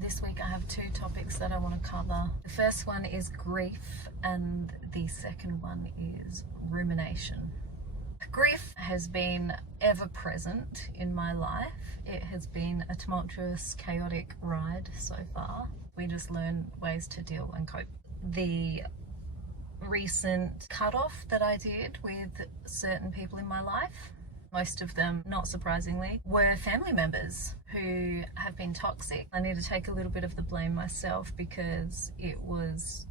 This week I have two topics that I want to cover. The first one is grief and the second one is rumination. Grief has been ever present in my life. It has been a tumultuous, chaotic ride so far. We just learn ways to deal and cope. The recent cut-off that I did with certain people in my life, most of them, not surprisingly, were family members who have been toxic. I need to take a little bit of the blame myself because it was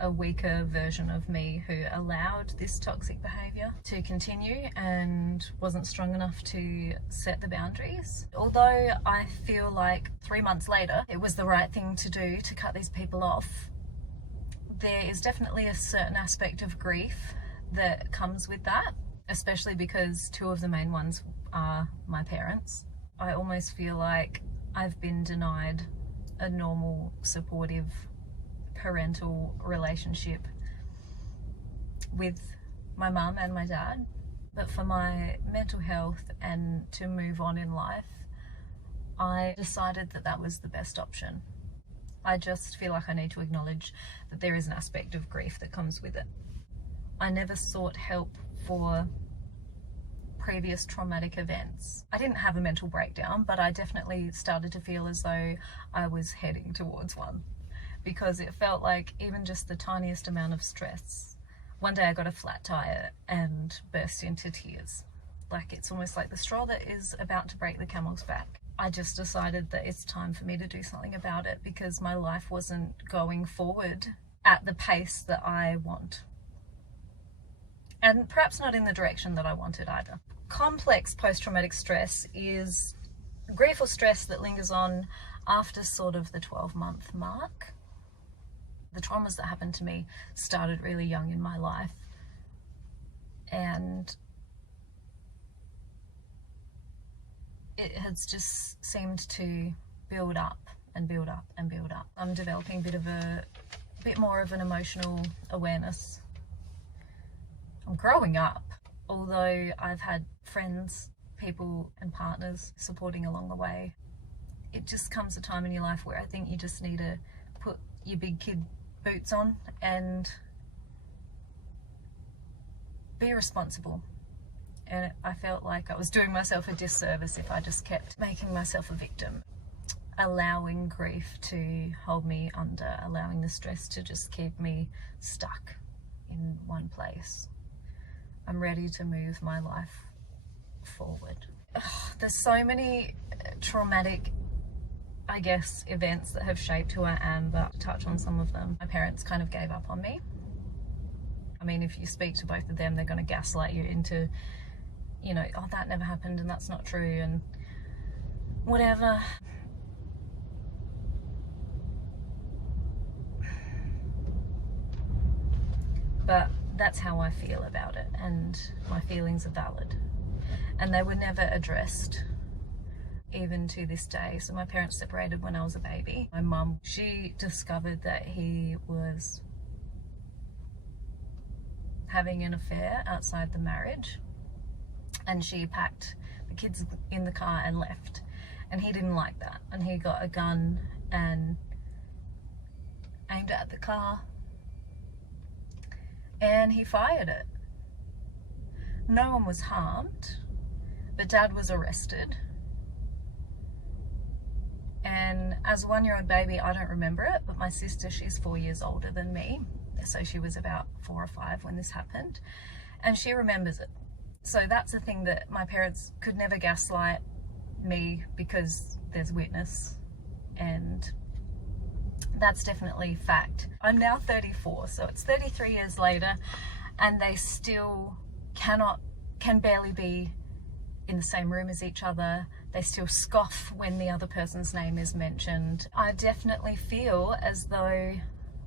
a weaker version of me who allowed this toxic behaviour to continue and wasn't strong enough to set the boundaries. Although I feel like 3 months later it was the right thing to do to cut these people off, there is definitely a certain aspect of grief that comes with that, especially because two of the main ones are my parents. I almost feel like I've been denied a normal, supportive, parental relationship with my mum and my dad. But for my mental health and to move on in life, I decided that that was the best option. I just feel like I need to acknowledge that there is an aspect of grief that comes with it. I never sought help for previous traumatic events. I didn't have a mental breakdown, but I definitely started to feel as though I was heading towards one, because it felt like even just the tiniest amount of stress. One day I got a flat tire and burst into tears. Like, it's almost like the straw that is about to break the camel's back. I just decided that it's time for me to do something about it because my life wasn't going forward at the pace that I want. And perhaps not in the direction that I wanted either. Complex post-traumatic stress is grief or stress that lingers on after sort of the 12-month mark. The traumas that happened to me started really young in my life, and it has just seemed to build up and build up and build up. I'm developing a bit more of an emotional awareness. I'm growing up, although I've had friends, people and partners supporting along the way. It just comes a time in your life where I think you just need to put your big kid boots on and be responsible. And I felt like I was doing myself a disservice if I just kept making myself a victim, allowing grief to hold me under, allowing the stress to just keep me stuck in one place. I'm ready to move my life forward. There's so many traumatic, I guess, events that have shaped who I am, but to touch on some of them, my parents kind of gave up on me. I mean, if you speak to both of them, they're going to gaslight you into, oh, that never happened and that's not true and whatever. But that's how I feel about it, and my feelings are valid. And they were never addressed, even to this day. So my parents separated when I was a baby. My mum, she discovered that he was having an affair outside the marriage, and she packed the kids in the car and left. And he didn't like that, and he got a gun and aimed it at the car and he fired it. No one was harmed, but Dad was arrested. And as a 1-year-old baby, I don't remember it, but my sister, she's 4 years older than me, so she was about 4 or 5 when this happened, and she remembers it. So that's the thing, that my parents could never gaslight me because there's witness, and that's definitely fact. I'm now 34, so it's 33 years later, and they still can barely be in the same room as each other. They still scoff when the other person's name is mentioned. I definitely feel as though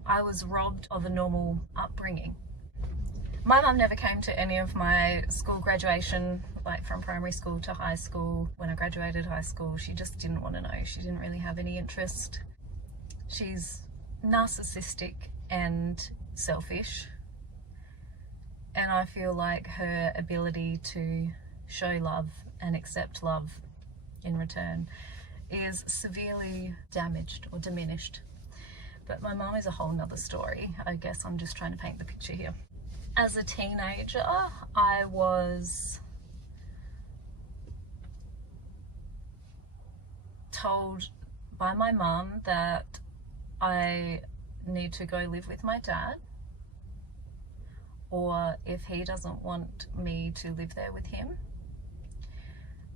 I was robbed of a normal upbringing. My mum never came to any of my school graduation, like from primary school to high school. When I graduated high school, she just didn't want to know. She didn't really have any interest. She's narcissistic and selfish, and I feel like her ability to show love and accept love in return is severely damaged or diminished. But my mum is a whole nother story. I guess I'm just trying to paint the picture here. As a teenager, I was told by my mum that I need to go live with my dad, or if he doesn't want me to live there with him,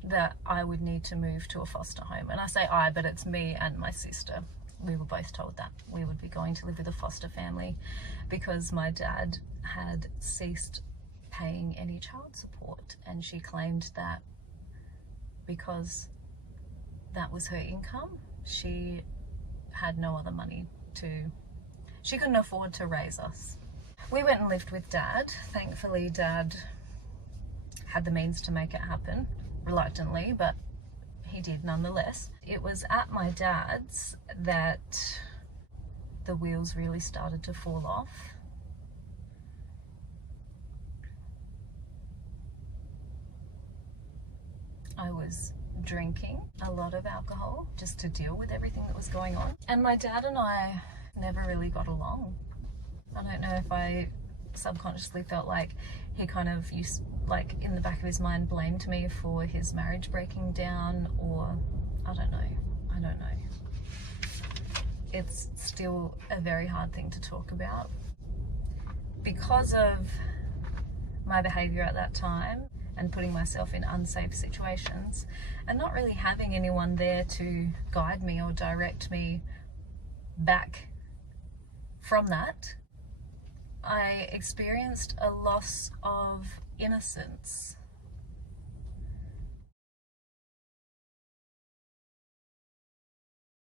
that I would need to move to a foster home. And I say I, but it's me and my sister. We were both told that we would be going to live with a foster family because my dad had ceased paying any child support, and she claimed that because that was her income, she had no other money she couldn't afford to raise us. We went and lived with Dad. Thankfully, Dad had the means to make it happen, reluctantly, but he did nonetheless. It was at my dad's that the wheels really started to fall off. I was drinking a lot of alcohol just to deal with everything that was going on. And my dad and I never really got along. I don't know if I subconsciously felt like he kind of like in the back of his mind blamed me for his marriage breaking down, or I don't know. It's still a very hard thing to talk about. Because of my behavior at that time and putting myself in unsafe situations and not really having anyone there to guide me or direct me back from that, I experienced a loss of innocence.